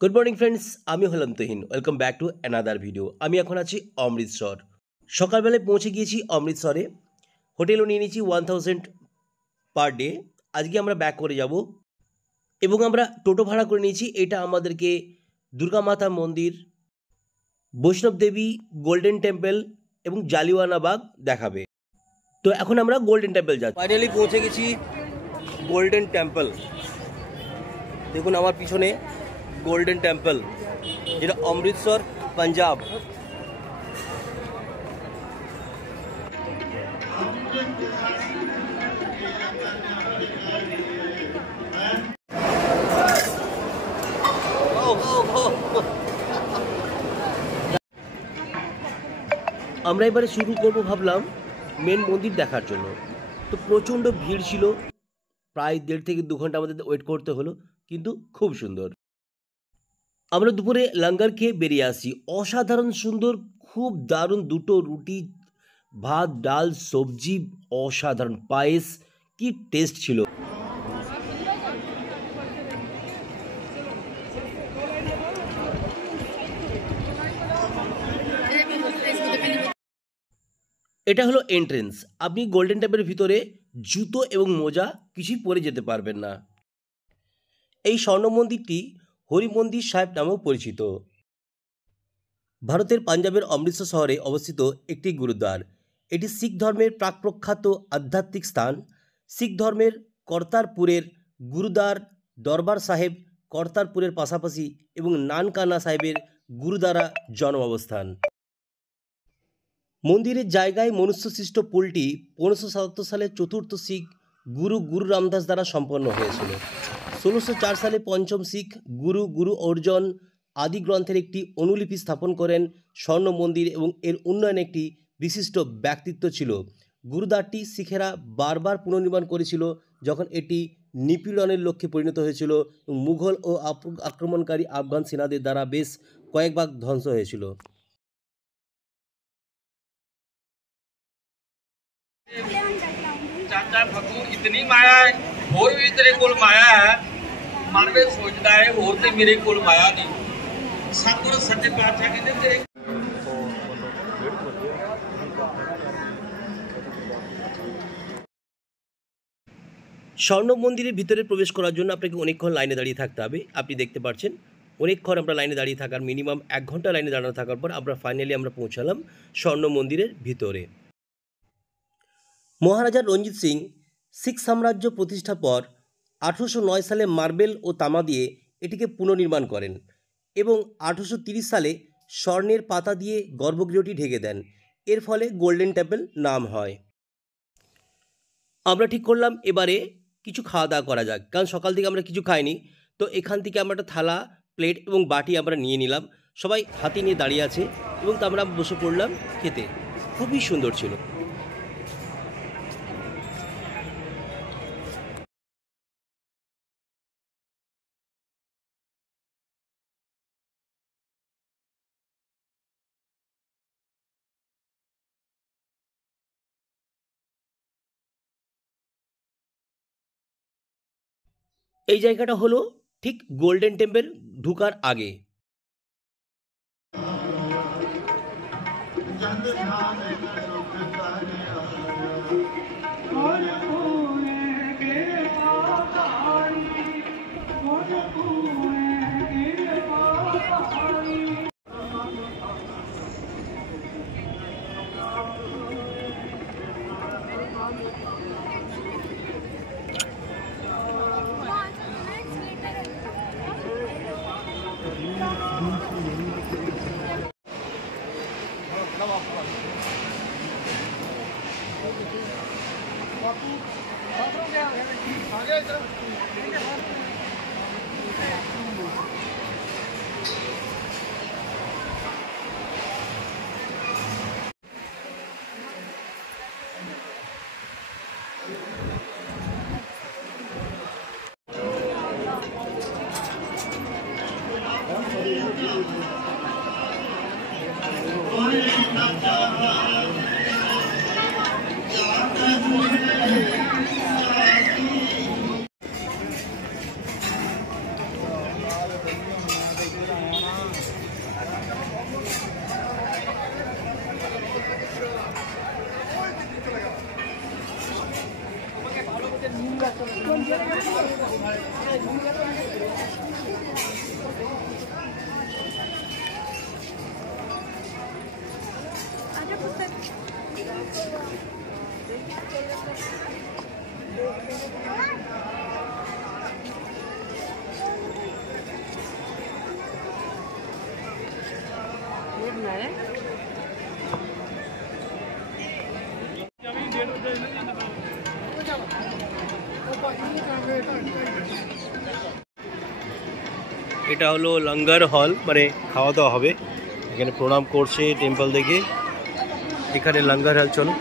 Good morning friends, আমি হলাম Tahin. Welcome back to another video. আমি এখন আছি অমৃতসর। সকালবেলায় পৌঁছে গিয়েছি অমৃতসরে। হোটেলও নিয়ে নিয়েছি 1000 পার ডে। আজকে আমরা ব্যাক করে যাব এবং আমরা টোটো ভাড়া করে নিয়েছি। এটা আমাদেরকে দুর্গা মাতা মন্দির, বৈষ্ণব দেবী, গোল্ডেন টেম্পল এবং জালিয়ানওয়ালাবাগ দেখাবে। তো এখন আমরা গোল্ডেন টেম্পল যাচ্ছি। ফাইনালি পৌঁছে গেছি গোল্ডেন টেম্পল। দেখুন আমার পিছনে গোল্ডেন টেম্পল, যেটা অমৃতসর, পাঞ্জাব। আমরা এবারে শুরু করব ভাবলাম মেন মন্দির দেখার জন্য। তো প্রচণ্ড ভিড় ছিল, প্রায় 1.5 থেকে 2 ঘন্টা আমাদের ওয়েট করতে হলো, কিন্তু খুব সুন্দর। আমরা দুপুরে লঙ্গর খেয়ে বেরিয়ে আসি। অসাধারণ সুন্দর, খুব দারুণ। দুটো রুটি, ভাত, ডাল, সবজি, অসাধারণ পায়েস, কি টেস্ট ছিল। এটা হলো এন্ট্রেন্স। আপনি গোল্ডেন টেম্পলের ভিতরে জুতো এবং মোজা কিছুই পরে যেতে পারবেন না। এই স্বর্ণ মন্দিরটি হরি মন্দির সাহেব নামেও পরিচিত। ভারতের পাঞ্জাবের অমৃতসর শহরে অবস্থিত একটি গুরুদ্বার। এটি শিখ ধর্মের প্রাক প্রখ্যাত আধ্যাত্মিক স্থান। শিখ ধর্মের কর্তারপুরের গুরুদ্বার দরবার সাহেব কর্তারপুরের পাশাপাশি এবং নানকানা সাহেবের গুরুদ্বারা জন্মাবস্থান। মন্দিরের জায়গায় মনুষ্যসৃষ্ট পুলটি 1577 সালে চতুর্থ শিখ গুরু রামদাস দ্বারা সম্পন্ন হয়েছিল। 1604 সালে পঞ্চম শিখ গুরু অর্জন আদি গ্রন্থের একটি অনুলিপি স্থাপন করেন। স্বর্ণ মন্দির এবং এর উন্নয়নে একটি বিশিষ্ট ব্যক্তিত্ব ছিল। গুরুদ্বারটি শিখেরা বারবার পুনর্নির্মাণ করেছিল যখন এটি নিপীড়নের লক্ষ্যে পরিণত হয়েছিল এবং মুঘল ও আক্রমণকারী আফগান সেনাদের দ্বারা বেশ কয়েকবার ধ্বংস হয়েছিল। चाचा फकूर इतनी माया है, और भी तेरे कोल माया है। मन में सोचता है और ते मेरे कोल माया नहीं। सतगुरु सच्चे पातशाह कहते तेरे স্বর্ণ মন্দিরের ভিতরে প্রবেশ করার জন্য আপনাকে অনেকক্ষণ লাইনে দাঁড়িয়ে থাকতে হবে। আপনি দেখতে পাচ্ছেন অনেকক্ষণ আমরা লাইনে দাঁড়িয়ে থাকার, মিনিমাম 1 ঘন্টা লাইনে দাঁড়ানো থাকার পর ফাইনালি আমরা পৌঁছালাম স্বর্ণ মন্দিরের ভিতরে। মহারাজা রঞ্জিত সিং শিখ সাম্রাজ্য প্রতিষ্ঠার পর 1809 সালে মার্বেল ও তামা দিয়ে এটিকে পুনর্নির্মাণ করেন এবং 1830 সালে স্বর্ণের পাতা দিয়ে গর্ভগৃহটি ঢেকে দেন। এর ফলে গোল্ডেন টেম্পল নাম হয়। আমরা ঠিক করলাম এবারে কিছু খাওয়া দাওয়া করা যাক, কারণ সকাল থেকে আমরা কিছু খাইনি। তো এখান থেকে আমরা একটা থালা, প্লেট এবং বাটি আমরা নিয়ে নিলাম। সবাই হাতে নিয়ে দাঁড়িয়ে আছে এবং তা আমরা বসে পড়লাম খেতে। খুবই সুন্দর ছিল। এই জায়গাটা হলো ঠিক গোল্ডেন টেম্পল ঢুকার আগে। এটা হলো লঙ্গার হল, মানে খাওয়া দাওয়া হবে। এখানে প্রণাম করছে টেম্পল দেখে। এখানে লঙ্গার হল, চলো।